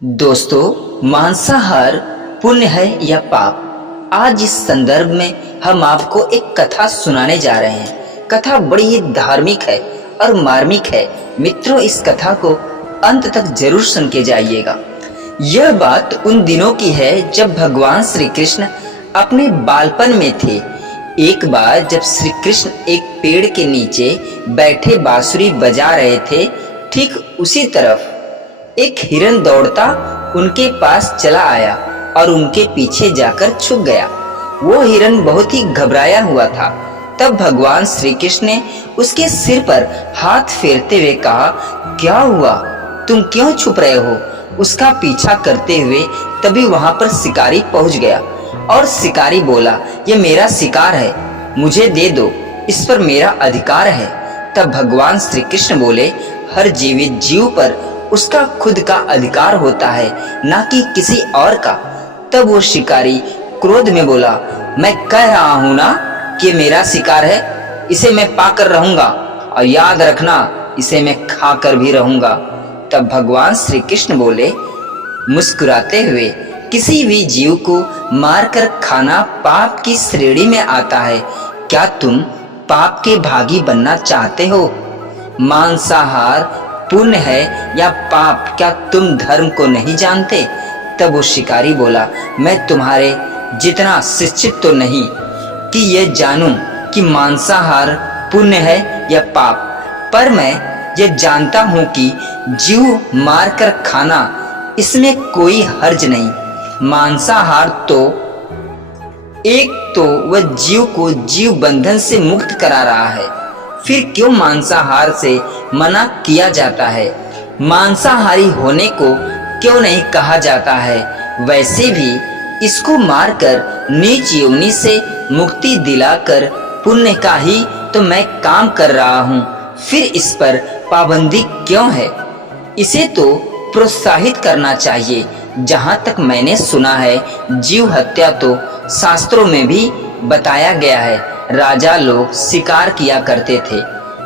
दोस्तों, मांसाहार पुण्य है या पाप? आज इस संदर्भ में हम आपको एक कथा सुनाने जा रहे हैं। कथा बड़ी ही धार्मिक है और मार्मिक है। मित्रों, इस कथा को अंत तक जरूर सुन के जाइएगा। यह बात उन दिनों की है जब भगवान श्री कृष्ण अपने बालपन में थे। एक बार जब श्री कृष्ण एक पेड़ के नीचे बैठे बांसुरी बजा रहे थे, ठीक उसी तरफ एक हिरन दौड़ता उनके पास चला आया और उनके पीछे जाकर छुप गया। वो हिरन बहुत ही घबराया हुआ था। तब भगवान श्री कृष्ण ने उसके सिर पर हाथ फेरते हुए कहा, क्या हुआ, तुम क्यों छुप रहे हो? उसका पीछा करते हुए तभी वहां पर शिकारी पहुंच गया और शिकारी बोला, ये मेरा शिकार है, मुझे दे दो, इस पर मेरा अधिकार है। तब भगवान श्री कृष्ण बोले, हर जीवित जीव पर उसका खुद का अधिकार होता है, ना कि किसी और का। तब वो शिकारी क्रोध में बोला, मैं कह रहा हूं ना कि मेरा शिकार है, इसे मैं पाकर रहूंगा और याद रखना, इसे मैं खाकर भी रहूंगा। तब भगवान श्री कृष्ण बोले मुस्कुराते हुए, किसी भी जीव को मारकर खाना पाप की श्रेणी में आता है। क्या तुम पाप के भागी बनना चाहते हो? मांसाहार पुण्य है या पाप, क्या तुम धर्म को नहीं जानते? तब वो शिकारी बोला, मैं तुम्हारे जितना शिक्षित तो नहीं कि ये जानूं कि मांसाहार पुण्य है या पाप, पर मैं ये जानता हूं कि जीव मारकर खाना, इसमें कोई हर्ज नहीं। मांसाहार तो एक तो वह जीव को जीव बंधन से मुक्त करा रहा है, फिर क्यों मांसाहार से मना किया जाता है? मांसाहारी होने को क्यों नहीं कहा जाता है? वैसे भी इसको मारकर नीच योनि से मुक्ति दिलाकर पुण्य का ही तो मैं काम कर रहा हूँ, फिर इस पर पाबंदी क्यों है? इसे तो प्रोत्साहित करना चाहिए। जहाँ तक मैंने सुना है, जीव हत्या तो शास्त्रों में भी बताया गया है। राजा लोग शिकार किया करते थे।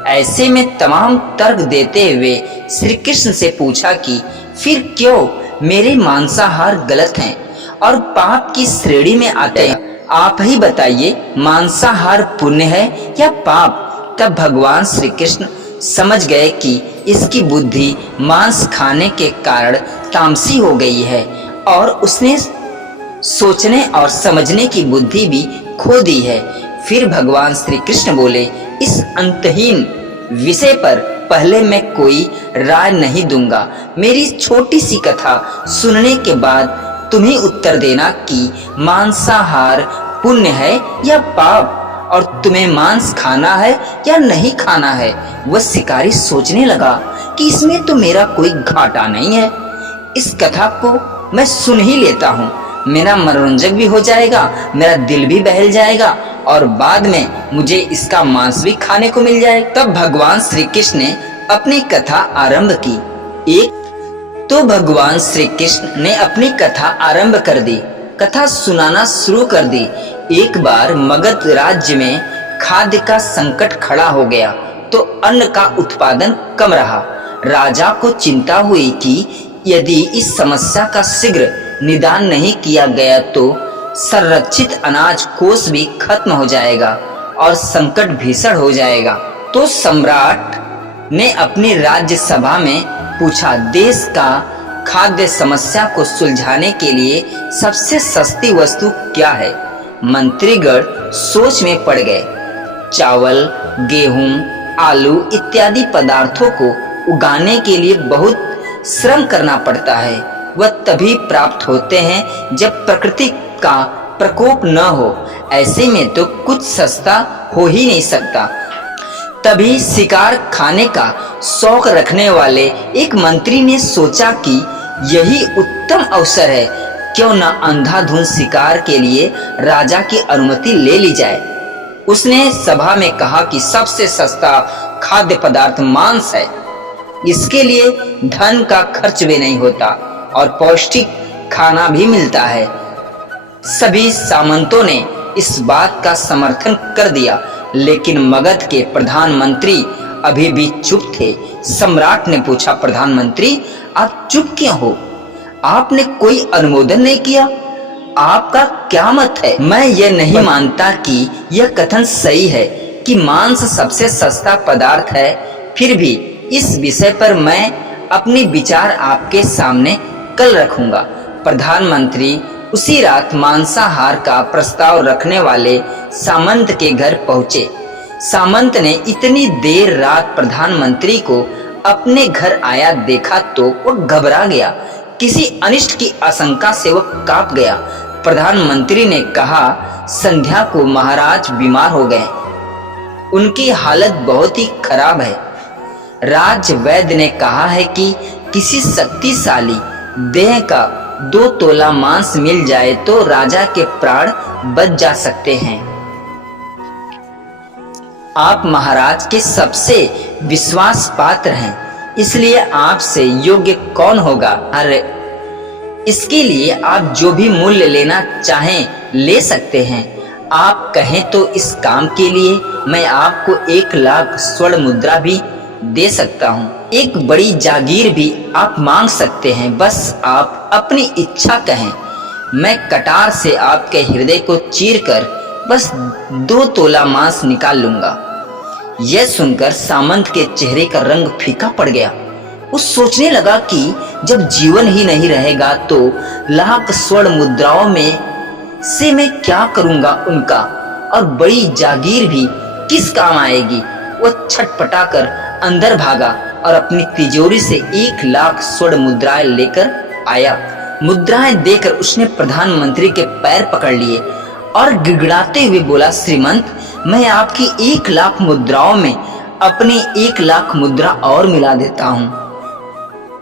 ऐसे में तमाम तर्क देते हुए श्री कृष्ण से पूछा कि फिर क्यों मेरे मांसाहार गलत हैं और पाप की श्रेणी में आते हैं? आप ही बताइए, मांसाहार पुण्य है या पाप? तब भगवान श्री कृष्ण समझ गए कि इसकी बुद्धि मांस खाने के कारण तामसी हो गई है और उसने सोचने और समझने की बुद्धि भी खो दी है। फिर भगवान श्री कृष्ण बोले, इस अंतहीन विषय पर पहले मैं कोई राय नहीं दूंगा। मेरी छोटी सी कथा सुनने के बाद तुम ही उत्तर देना कि मांसाहार पुण्य है या पाप, और तुम्हें मांस खाना है या नहीं खाना है। वह शिकारी सोचने लगा कि इसमें तो मेरा कोई घाटा नहीं है, इस कथा को मैं सुन ही लेता हूँ, मेरा मनोरंजक भी हो जाएगा, मेरा दिल भी बहल जाएगा और बाद में मुझे इसका मांस भी खाने को मिल जाएगा। तब भगवान श्री कृष्ण ने अपनी कथा आरंभ की। भगवान श्री कृष्ण ने अपनी कथा आरंभ कर दी, कथा सुनाना शुरू कर दी। एक बार मगध राज्य में खाद्य का संकट खड़ा हो गया तो अन्न का उत्पादन कम रहा। राजा को चिंता हुई कि यदि इस समस्या का शीघ्र निदान नहीं किया गया तो संरक्षित अनाज कोष भी खत्म हो जाएगा और संकट भीषण हो जाएगा। तो सम्राट ने अपनी राज्य सभा में पूछा, देश का खाद्य समस्या को सुलझाने के लिए सबसे सस्ती वस्तु क्या है? मंत्रीगण सोच में पड़ गए। चावल, गेहूं, आलू इत्यादि पदार्थों को उगाने के लिए बहुत श्रम करना पड़ता है। वह तभी प्राप्त होते हैं जब प्रकृति का प्रकोप न हो। ऐसे में तो कुछ सस्ता हो ही नहीं सकता। तभी शिकार खाने का शौक रखने वाले एक मंत्री ने सोचा कि यही उत्तम अवसर है, क्यों न अंधाधुंध शिकार के लिए राजा की अनुमति ले ली जाए। उसने सभा में कहा कि सबसे सस्ता खाद्य पदार्थ मांस है, इसके लिए धन का खर्च भी नहीं होता और पौष्टिक खाना भी मिलता है। सभी सामंतों ने इस बात का समर्थन कर दिया, लेकिन मगध के प्रधानमंत्री अभी भी चुप थे। सम्राट ने पूछा, प्रधानमंत्री आप चुप क्यों हो? आपने कोई अनुमोदन नहीं किया। आपका क्या मत है? मैं यह नहीं मानता कि यह कथन सही है कि मांस सबसे सस्ता पदार्थ है। फिर भी इस विषय पर मैं अपने विचार आपके सामने कल रखूंगा। प्रधानमंत्री उसी रात मांसाहार का प्रस्ताव रखने वाले सामंत के घर पहुंचे। सामंत ने इतनी देर रात प्रधानमंत्री को अपने घर आया देखा तो वह घबरा गया। किसी अनिष्ट की आशंका से वह कांप गया। प्रधानमंत्री ने कहा, संध्या को महाराज बीमार हो गए, उनकी हालत बहुत ही खराब है। राज वैद्य ने कहा है कि किसी शक्तिशाली देह का 2 तोला मांस मिल जाए तो राजा के प्राण बच जा सकते हैं। आप महाराज के सबसे विश्वास पात्र हैं, इसलिए आपसे योग्य कौन होगा? अरे इसके लिए आप जो भी मूल्य लेना चाहें ले सकते हैं। आप कहें तो इस काम के लिए मैं आपको 1 लाख स्वर्ण मुद्रा भी दे सकता हूँ। एक बड़ी जागीर भी आप मांग सकते हैं, बस आप अपनी इच्छा कहें। मैं कटार से आपके हृदय को चीरकर बस 2 तोला मांस निकाल लूंगा। यह सुनकर सामंत के चेहरे का रंग फीका पड़ गया। वो सोचने लगा कि जब जीवन ही नहीं रहेगा तो लाख स्वर्ण मुद्राओं में से मैं क्या करूंगा उनका, और बड़ी जागीर भी किस काम आएगी। वह छटपटा कर अंदर भागा और अपनी तिजोरी से 1 लाख स्वर्ण मुद्राएं लेकर आया। मुद्राएं देकर उसने प्रधानमंत्री के पैर पकड़ लिए और गिड़गिड़ाते हुए बोला, श्रीमंत, मैं आपकी 1 लाख मुद्राओं में अपनी 1 लाख मुद्रा और मिला देता हूँ।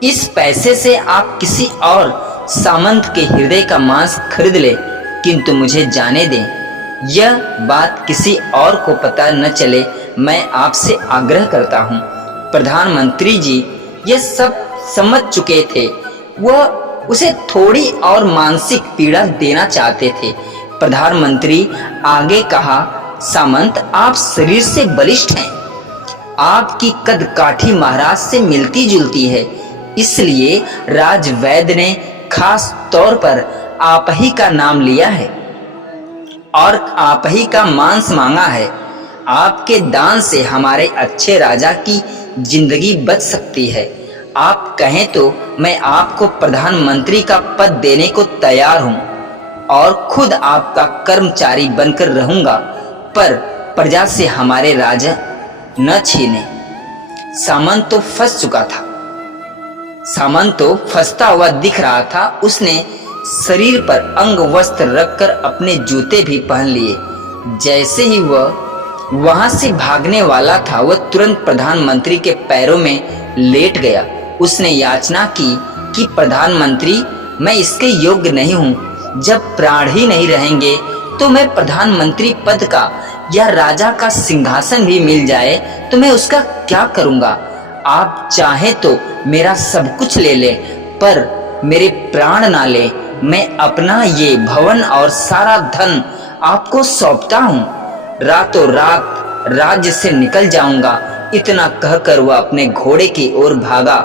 इस पैसे से आप किसी और सामंत के हृदय का मांस खरीद ले, किंतु मुझे जाने दें, यह बात किसी और को पता न चले, मैं आपसे आग्रह करता हूँ। प्रधानमंत्री जी यह सब समझ चुके थे। वह उसे थोड़ी और मानसिक पीड़ा देना चाहते थे। प्रधानमंत्री आगे कहा, सामंत, आप शरीर से बलिष्ठ हैं, आपकी कद काठी महाराज से मिलती जुलती है, इसलिए राजवैद्य ने खास तौर पर आप ही का नाम लिया है और आप ही का मांस मांगा है। आपके दान से हमारे अच्छे राजा की जिंदगी बच सकती है। आप कहें तो मैं आपको प्रधानमंत्री का पद देने को तैयार हूँ और खुद आपका कर्मचारी बनकर रहूंगा, पर प्रजा से हमारे राजा न छीने। सामंत तो फंस चुका था। सामंत तो फंसता हुआ दिख रहा था। उसने शरीर पर अंग वस्त्र रखकर अपने जूते भी पहन लिए। जैसे ही वह वहां से भागने वाला था, वह तुरंत प्रधानमंत्री के पैरों में लेट गया। उसने याचना की कि प्रधानमंत्री, मैं इसके योग्य नहीं हूँ। जब प्राण ही नहीं रहेंगे तो मैं प्रधानमंत्री पद का या राजा का सिंहासन भी मिल जाए तो मैं उसका क्या करूँगा? आप चाहे तो मेरा सब कुछ ले ले, पर मेरे प्राण ना ले। मैं अपना ये भवन और सारा धन आपको सौंपता हूँ। रातों रात राज्य से निकल जाऊंगा। इतना कहकर वह अपने घोड़े की ओर भागा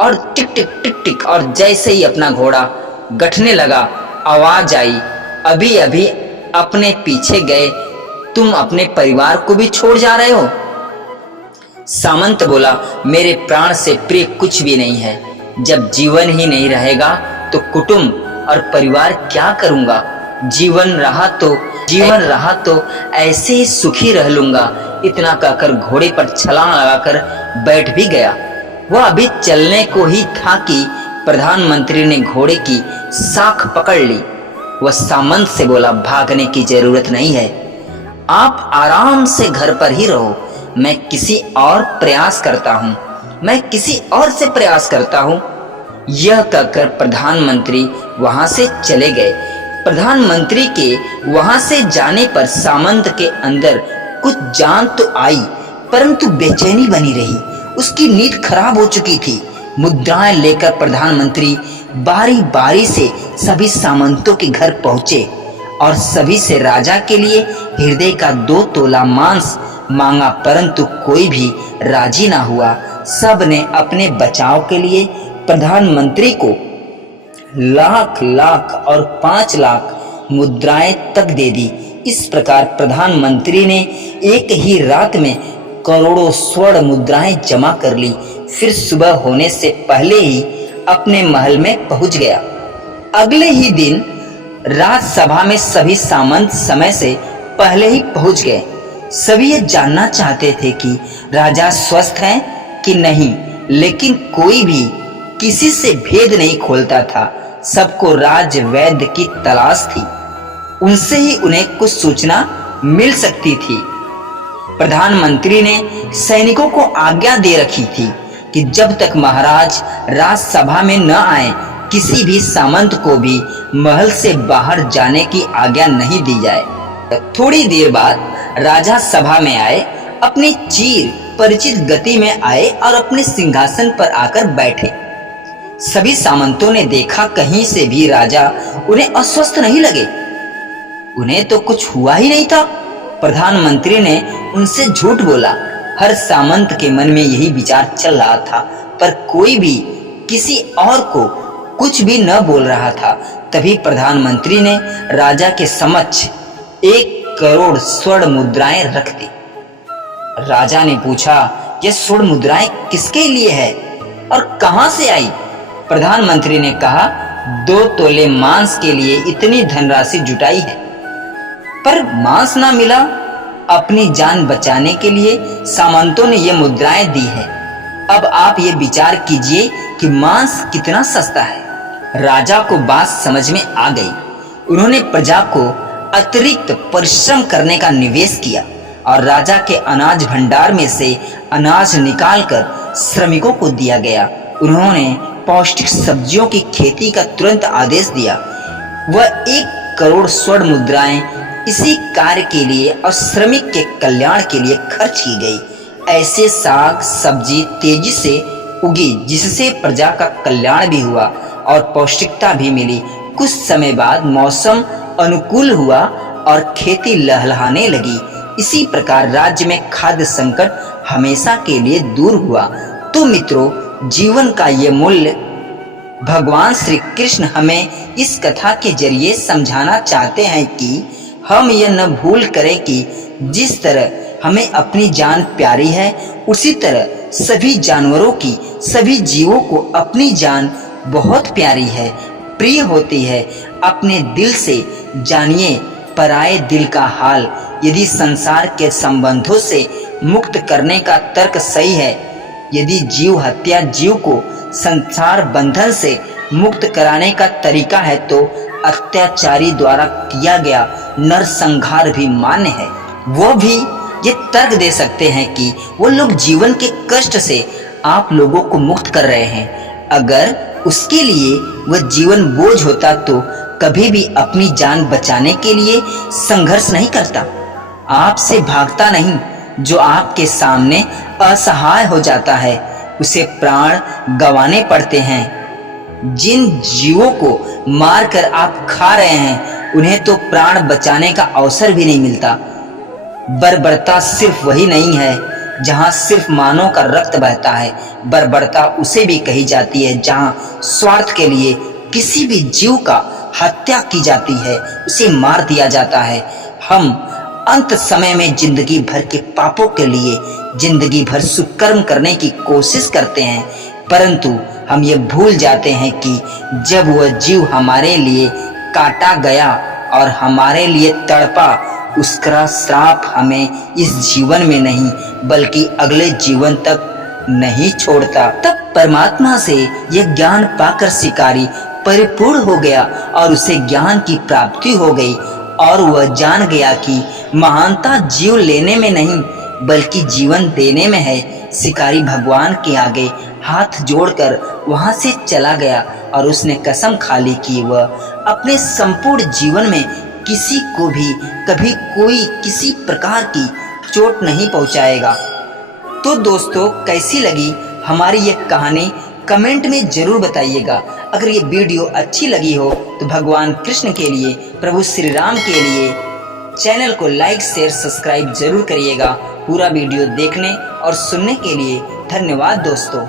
और टिक टिक टिक टिक, और जैसे ही अपना घोड़ा गठने लगा, आवाज आई, अभी अभी अपने पीछे गए तुम अपने परिवार को भी छोड़ जा रहे हो? सामंत बोला, मेरे प्राण से प्रिय कुछ भी नहीं है। जब जीवन ही नहीं रहेगा तो कुटुंब और परिवार क्या करूंगा? जीवन रहा तो ऐसे ही सुखी रह लूंगा। इतना कहकर घोड़े पर छलांग लगाकर बैठ भी गया। वह अभी चलने को ही था कि प्रधानमंत्री ने घोड़े की साख पकड़ ली। वह सामंत से बोला, भागने की जरूरत नहीं है, आप आराम से घर पर ही रहो। मैं किसी और से प्रयास करता हूँ। यह कहकर प्रधानमंत्री वहां से चले गए। प्रधानमंत्री के वहां से जाने पर सामंत के अंदर कुछ जान तो आई, परंतु बेचैनी बनी रही। उसकी नींद खराब हो चुकी थी। मुद्राएं लेकर प्रधानमंत्री बारी बारी से सभी सामंतों के घर पहुंचे और सभी से राजा के लिए हृदय का 2 तोला मांस मांगा, परंतु कोई भी राजी ना हुआ। सब ने अपने बचाव के लिए प्रधानमंत्री को लाख लाख और 5 लाख मुद्राएं तक दे दी। इस प्रकार प्रधानमंत्री ने एक ही रात में करोड़ों स्वर्ण मुद्राएं जमा कर ली। फिर सुबह होने से पहले ही अपने महल में पहुंच गया। अगले ही दिन राजसभा में सभी सामंत समय से पहले ही पहुंच गए। सभी ये जानना चाहते थे कि राजा स्वस्थ हैं कि नहीं, लेकिन कोई भी किसी से भेद नहीं खोलता था। सबको राज वैद्य की तलाश थी, उनसे ही उन्हें कुछ सूचना मिल सकती थी। प्रधानमंत्री ने सैनिकों को आज्ञा दे रखी थी कि जब तक महाराज राजसभा में न आए, किसी भी सामंत को भी महल से बाहर जाने की आज्ञा नहीं दी जाए। थोड़ी देर बाद राजा सभा में आए, अपनी चिर परिचित गति में आए और अपने सिंहासन पर आकर बैठे। सभी सामंतों ने देखा कहीं से भी राजा उन्हें अस्वस्थ नहीं लगे। उन्हें तो कुछ हुआ ही नहीं था। प्रधानमंत्री ने उनसे झूठ बोला। हर सामंत के मन में यही विचार चल रहा था, पर कोई भी किसी और को कुछ भी न बोल रहा था। तभी प्रधानमंत्री ने राजा के समक्ष 1 करोड़ स्वर्ण मुद्राएं रख दी। राजा ने पूछा, यह स्वर्ण मुद्राएं किसके लिए है और कहां से आई? प्रधानमंत्री ने कहा, 2 तोले मांस के लिए इतनी धनराशि जुटाई है, पर मांस ना मिला। अपनी जान बचाने के लिए सामंतों ने ये मुद्राएं दी है। अब आप ये विचार कीजिए कि मांस कितना सस्ता है। राजा को बात समझ में आ गई। उन्होंने प्रजा को अतिरिक्त परिश्रम करने का निवेश किया और राजा के अनाज भंडार में से अनाज निकालकर श्रमिकों को दिया गया। उन्होंने पौष्टिक सब्जियों की खेती का तुरंत आदेश दिया। वह 1 करोड़ स्वर्ण मुद्राएं इसी कार्य के लिए और श्रमिक के कल्याण के लिए खर्च की गई। ऐसे साग सब्जी तेजी से उगी जिससे प्रजा का कल्याण भी हुआ और पौष्टिकता भी मिली। कुछ समय बाद मौसम अनुकूल हुआ और खेती लहलहाने लगी। इसी प्रकार राज्य में खाद्य संकट हमेशा के लिए दूर हुआ। तो मित्रों, जीवन का ये मूल्य भगवान श्री कृष्ण हमें इस कथा के जरिए समझाना चाहते हैं कि हम यह न भूल करें कि जिस तरह हमें अपनी जान प्यारी है, उसी तरह सभी जानवरों की, सभी जीवों को अपनी जान बहुत प्यारी है, प्रिय होती है। अपने दिल से जानिए पराये दिल का हाल। यदि संसार के संबंधों से मुक्त करने का तर्क सही है, यदि जीव हत्या जीव को संसार बंधन से मुक्त कराने का तरीका है, तो अत्याचारी द्वारा किया गया नरसंहार भी मान्य है। वो भी ये तर्क दे सकते हैं कि वो लोग जीवन के कष्ट से आप लोगों को मुक्त कर रहे हैं। अगर उसके लिए वह जीवन बोझ होता तो कभी भी अपनी जान बचाने के लिए संघर्ष नहीं करता, आपसे भागता नहीं। जो आपके सामने असहाय हो जाता है, उसे प्राण गंवाने पड़ते हैं। जिन जीवों को मारकर आप खा रहे हैं, उन्हें तो प्राण बचाने का अवसर भी नहीं मिलता। बर्बरता सिर्फ वही नहीं है जहां सिर्फ मानव का रक्त बहता है। बर्बरता उसे भी कही जाती है जहां स्वार्थ के लिए किसी भी जीव का हत्या की जाती है, उसे मार दिया जाता है। हम अंत समय में जिंदगी भर के पापों के लिए जिंदगी भर सुकर्म करने की कोशिश करते हैं, परंतु हम ये भूल जाते हैं कि जब वह जीव हमारे लिए काटा गया और हमारे लिए तड़पा, उसका श्राप हमें इस जीवन में नहीं बल्कि अगले जीवन तक नहीं छोड़ता। तब परमात्मा से यह ज्ञान पाकर शिकारी परिपूर्ण हो गया और उसे ज्ञान की प्राप्ति हो गई और वह जान गया कि महानता जीव लेने में नहीं बल्कि जीवन देने में है। शिकारी भगवान के आगे हाथ जोड़कर वहां से चला गया और उसने कसम खा ली कि वह अपने संपूर्ण जीवन में किसी को भी कभी कोई किसी प्रकार की चोट नहीं पहुंचाएगा। तो दोस्तों, कैसी लगी हमारी ये कहानी कमेंट में जरूर बताइएगा। अगर ये वीडियो अच्छी लगी हो तो भगवान कृष्ण के लिए, प्रभु श्री राम के लिए चैनल को लाइक शेयर सब्सक्राइब जरूर करिएगा। पूरा वीडियो देखने और सुनने के लिए धन्यवाद दोस्तों।